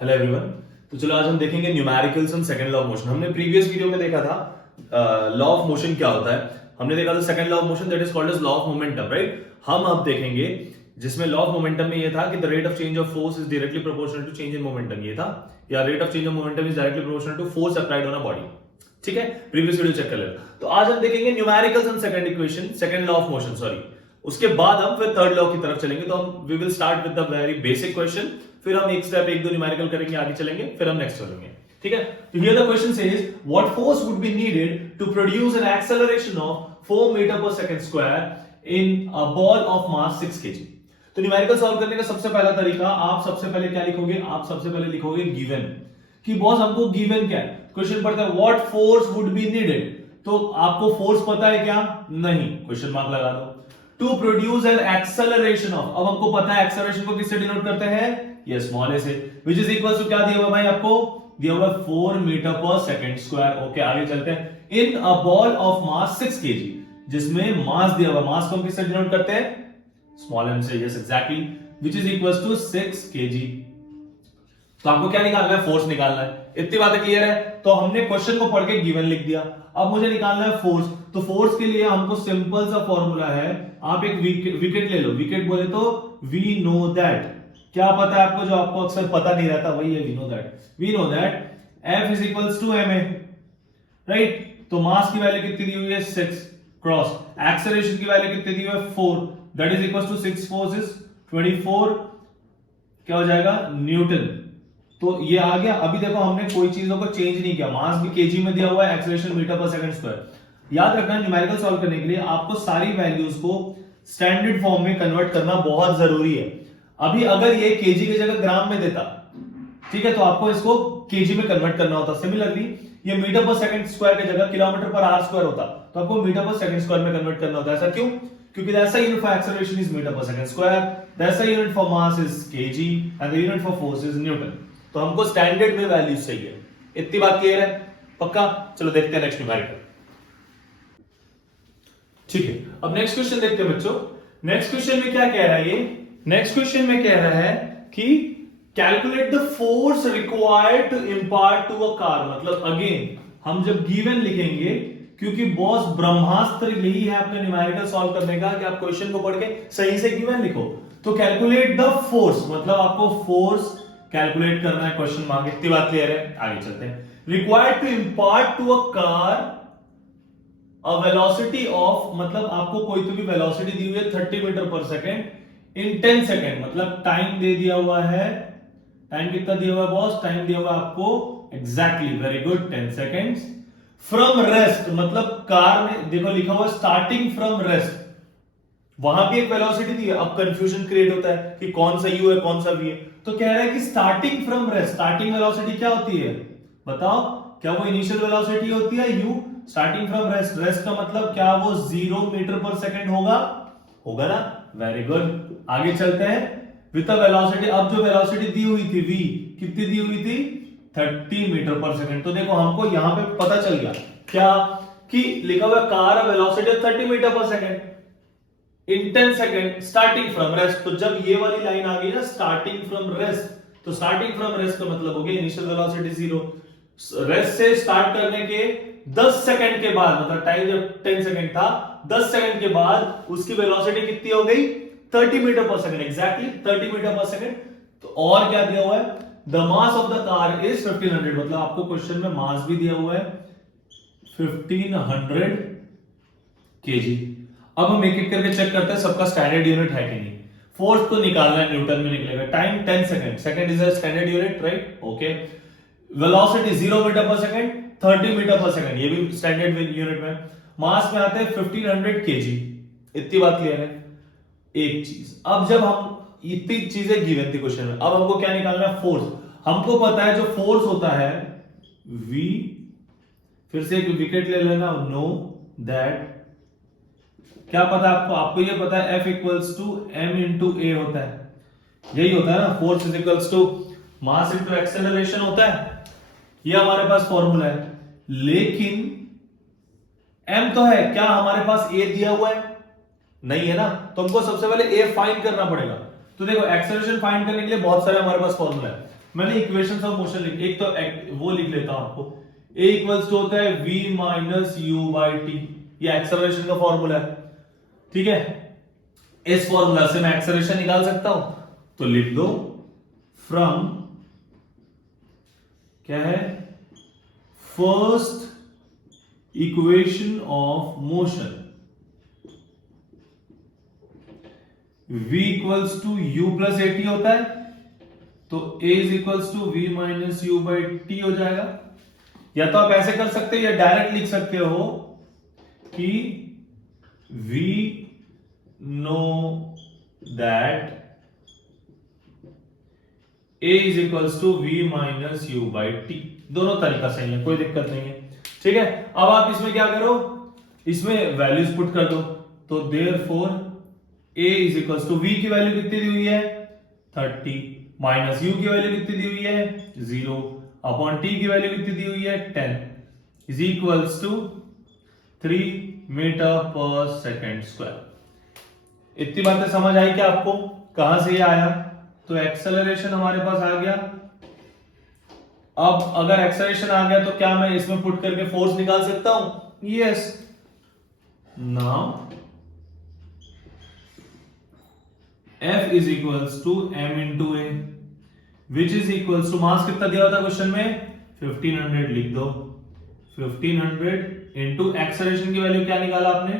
Hello everyone. तो चलो आज हम देखेंगे numericals and second law of motion. हमने प्रीवियस वीडियो में देखा था लॉ ऑफ मोशन क्या होता है। हमने देखा था second law of motion that is called as law of momentum, right. हम अब देखेंगे जिसमें लॉ ऑफ मोमेंटम में ये था कि the rate of change of force is directly proportional to change in momentum, ये था, या rate of change of momentum is directly proportional to force applied on a body. ठीक है, प्रीवियस वीडियो चेक कर लेना। तो आज हम देखेंगे numericals and second equation, second law of motion, sorry. उसके बाद हम फिर थर्ड लॉ की तरफ चलेंगे। तो हम we will start with the very basic question, फिर हम एक स्टेप एक दो न्यूमेरिकल करेंगे, आगे चलेंगे, फिर हम नेक्स्ट चलेंगे। ठीक है, तो here the question says what force would be needed to produce an acceleration of 4 meter per second square in a ball of mass 6 KG. तो न्यूमेरिकल सॉल्व करने का सबसे पहला तरीका, आप सबसे पहले क्या लिखोगे, आप सबसे पहले लिखोगे गिवन, कि बॉस हमको गिवन क्या है। क्वेश्चन पढ़ता है what force would be needed, तो आपको फोर्स पता है क्या, नहीं, क्वेश्चन मार्क लगा दो। To produce an acceleration of, अब हमको पता है एक्सेलरेशन को किससे डिनोट करते हैं, ये स्मॉल ए से, व्हिच इज इक्वल टू क्या दिया हुआ भाई, आपको दिया हुआ 4 meter per second square. Okay, आगे चलते हैं। In a ball of mass 6 KG, जिसमें मास दिया हुआ, मास को हम किससे डिनोट करते हैं, स्मॉल एम से, yes exactly, which is equal to 6 KG. तो आपको क्या निकालना है, फोर्स निकालना है। इतनी बातें क्लियर है। तो हमने क्वेश्चन को पढ़ के गिवन लिख दिया, अब मुझे निकालना है फोर्स। तो फोर्स के लिए हमको सिंपल सा फॉर्मूला है, आप एक विकेट ले लो। विकेट बोले तो वी नो दैट, क्या पता है आपको, जो आपको अक्सर पता नहीं रहता वही है we know that F is equals to ma, राइट। तो मास की वैल्यू कितनी दी हुई है, 6 क्रॉस एक्सेलरेशन की वैल्यू कितनी दी हुई है, 4, that is equals to 6 force is 24, क्या हो जाएगा, न्यूटन। तो ये आ गया। अभी देखो हमने कोई चीजों को चेंज नहीं किया, मास भी केजी में दिया हुआ है, acceleration metre per second square. याद रखना न्यूमेरिकल सॉल्व करने के लिए आपको सारी वैल्यूज को स्टैंडर्ड फॉर्म में कन्वर्ट करना बहुत जरूरी है। अभी अगर ये केजी की जगह ग्राम में देता, ठीक है, तो आपको इसको केजी में कन्वर्ट करना होता। सिमिलरली ये मीटर पर सेकंड स्क्वायर की जगह किलोमीटर पर आवर स्क्वायर होता, तो आपको मीटर पर सेकंड स्क्वायर में कन्वर्ट करना होता है। ऐसा क्यों, क्योंकि the SI unit for acceleration is meter per second square, the SI unit for mass is KG and the unit for force is newton. तो हमको स्टैंडर्ड में वैल्यूज चाहिए। इतनी बात क्लियर है, पक्का। चलो देखते हैं नेक्स्ट न्यूमेरिकल। ठीक है, अब नेक्स्ट क्वेश्चन देखते हैं बच्चों। नेक्स्ट क्वेश्चन में क्या कह रहा है, ये नेक्स्ट क्वेश्चन में कह रहा है कि calculate the force required to impart to a car. मतलब अगेन हम जब गिवन लिखेंगे, क्योंकि बॉस ब्रह्मास्त्र यही है आपका न्यूमेरिकल सॉल्व करने का, कि आप क्वेश्चन को पढ़ के सही से गिवन लिखो। तो कैलकुलेट द फोर्स, मतलब आपको फोर्स कैलकुलेट करना है, क्वेश्चन मार्क। इतनी बात क्लियर है, आगे चलते हैं। Required to impart to a car a velocity of, मतलब आपको कोई तो भी वेलोसिटी दी हुई है 30 मीटर पर सेकेंड इन 10 सेकेंड, मतलब टाइम दे दिया हुआ है। टाइम कितना दिया हुआ है बॉस, टाइम दिया हुआ है आपको exactly, very good, 10 seconds. From rest, मतलब कार में देखो लिखा हुआ स्टार्टिंग फ्रॉम रेस्ट, वहां भी एक वेलोसिटी दी है। अब कंफ्यूजन क्रिएट होता है कि कौन सा यू है कौन सा वी है। तो कह रहा है कि starting from rest, starting velocity क्या होती है बताओ, क्या वो इनिशियल वेलोसिटी होती है you, starting from rest. Rest का मतलब क्या, वो 0 मीटर पर सेकंड होगा, होगा ना, वेरी गुड। आगे चलते हैं विद द वेलोसिटी। अब जो वेलोसिटी दी हुई थी v, कितनी दी हुई थी, 30 मीटर पर सेकंड। तो देखो हमको यहां पे पता चल गया क्या, कि लिखा हुआ car velocity 30 metre per second in 10 second starting from rest. तो जब ये वाली लाइन आ गई ना स्टार्टिंग फ्रॉम रेस्ट, तो स्टार्टिंग फ्रॉम रेस्ट का मतलब हो गया इनिशियल वेलोसिटी 0। रेस्ट से स्टार्ट करने के 10 सेकंड के बाद, मतलब टाइम जब 10 सेकंड था, 10 सेकंड के बाद उसकी वेलोसिटी कितनी हो गई, 30 metre per second, exactly 30 metre per second. तो और क्या दिया हुआ है, the mass of the car is 1500, मतलब आपको क्वेश्चन में मास भी दिया हुआ है 1500 केजी। अब हम एक एक करके चेक करते हैं सबका स्टैंडर्ड यूनिट है कि नहीं। फोर्स तो निकालना है, न्यूटन में निकलेगा। Time 10 second, second is a standard unit, right, okay. Velocity 0 metre per second, 30 metre per second, ये भी स्टैंडर्ड यूनिट में। मास में आते हैं 1500 केजी। इतनी बात क्लियर है। एक चीज, अब जब हम इतनी चीजें गिवन थी क्वेश्चन में, अब हमको क्या निकालना है, फोर्स। हमको पता है जो फोर्स होता है v, फिर से एक विकेट ले लेना, नो दैट, क्या पता है आपको, आपको ये पता है F equals to m into A होता है, यही होता है ना, force is equals to mass into acceleration होता है, ये हमारे पास फॉर्मूला है। लेकिन m तो है, क्या हमारे पास a दिया हुआ है, नहीं है ना, तो हमको सबसे पहले a फाइंड करना पड़ेगा। तो देखो एक्सेलरेशन फाइंड करने के लिए बहुत सारे हमारे पास फॉर्मूला है। मैंने इक्वेशंस ऑफ मोशन लिख, एक तो वो लिख लेता हूं आपको, ए इक्वल्स टू होता है v minus U by T, ये एक्सेलरेशन का फॉर्मूला है, ठीक है। इस फॉर्मूला से मैं एक्सेलरेशन निकाल सकता हूं, तो लिख दो फ्रॉम, क्या है, first equation of motion v equals to u plus A T होता है, तो a is equals to v minus U by T हो जाएगा। या तो आप ऐसे कर सकते हो या डायरेक्ट लिख सकते हो कि v know that a is equals to v minus U by T, दोनों तरीका सही है, कोई दिक्कत नहीं है, ठीक है। अब आप इसमें क्या करो, इसमें वैल्यूज पुट कर दो, तो therefore a is equals to v की वैल्यू कितनी दी हुई है 30, माइनस u की वैल्यू कितनी दी हुई है 0, अपॉन t की वैल्यू कितनी दी हुई है 10 इज इक्वल्स टू 3 मीटर पर सेकेंड स्क्वायर। इतनी बातें समझ आई क्या आपको, कहां से ये आया, तो एक्सेलरेशन हमारे पास आ गया। अब अगर एक्सेलरेशन आ गया तो क्या मैं इसमें पुट करके फोर्स निकाल सकता हूं, yes. Now F is equals to m into a, which is equals to, मास कितना दिया होता क्वेश्चन में 1500, लिख दो 1500 इंटू एक्सेलरेशन की वैल्यू क्या निकाला आपने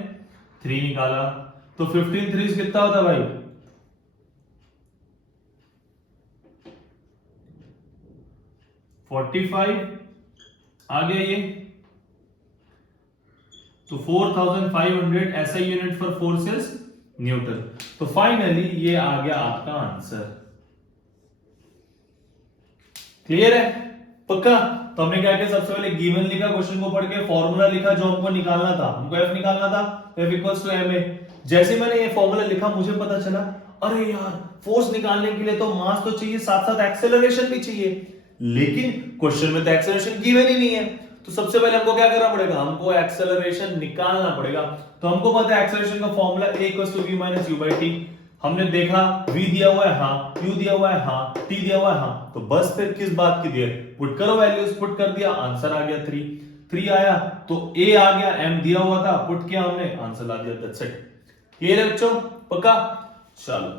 3 निकाला, तो 15 3 कितना होता भाई 45, आ गया ये, तो 4500 SI unit for forces Newton. तो फाइनली ये आ गया आपका आंसर। क्लियर है, पक्का। तो हमने क्या किया, सबसे पहले गिवन लिखा, क्वेश्चन को पढ़ के फॉर्मूला लिखा जो हमको निकालना था, हमको एफ निकालना था, F equals to M A. जैसे मैंने ये फॉर्मूला लिखा मुझे पता चला अरे यार फोर्स निकालने के लिए तो मास तो चाहिए, साथ साथ एक्सेलरेशन भी चाहिए, लेकिन क्वेश्चन में तो एक्सेलरेशन गिवन ही नहीं है। तो सबसे पहले हमको क्या करना पड़ेगा, हमको एक्सेलरेशन निकालना पड़ेगा। तो हमको पता है एक्सेलरेशन का formula a equals to v minus U by T. हमने देखा v दिया हुआ है हाँ, u दिया हुआ है हाँ, t दिया हुआ है हाँ, तो बस फिर किस बात की देर, पुट करो वैल्यूज, पुट कर दिया, आंसर आ गया 3 आया, तो a आ गया, m दिया हुआ था, पुट किया हमने, आंसर आ दिया, दैट्स इट। क्लियर है बच्चों, पक्का, चलो।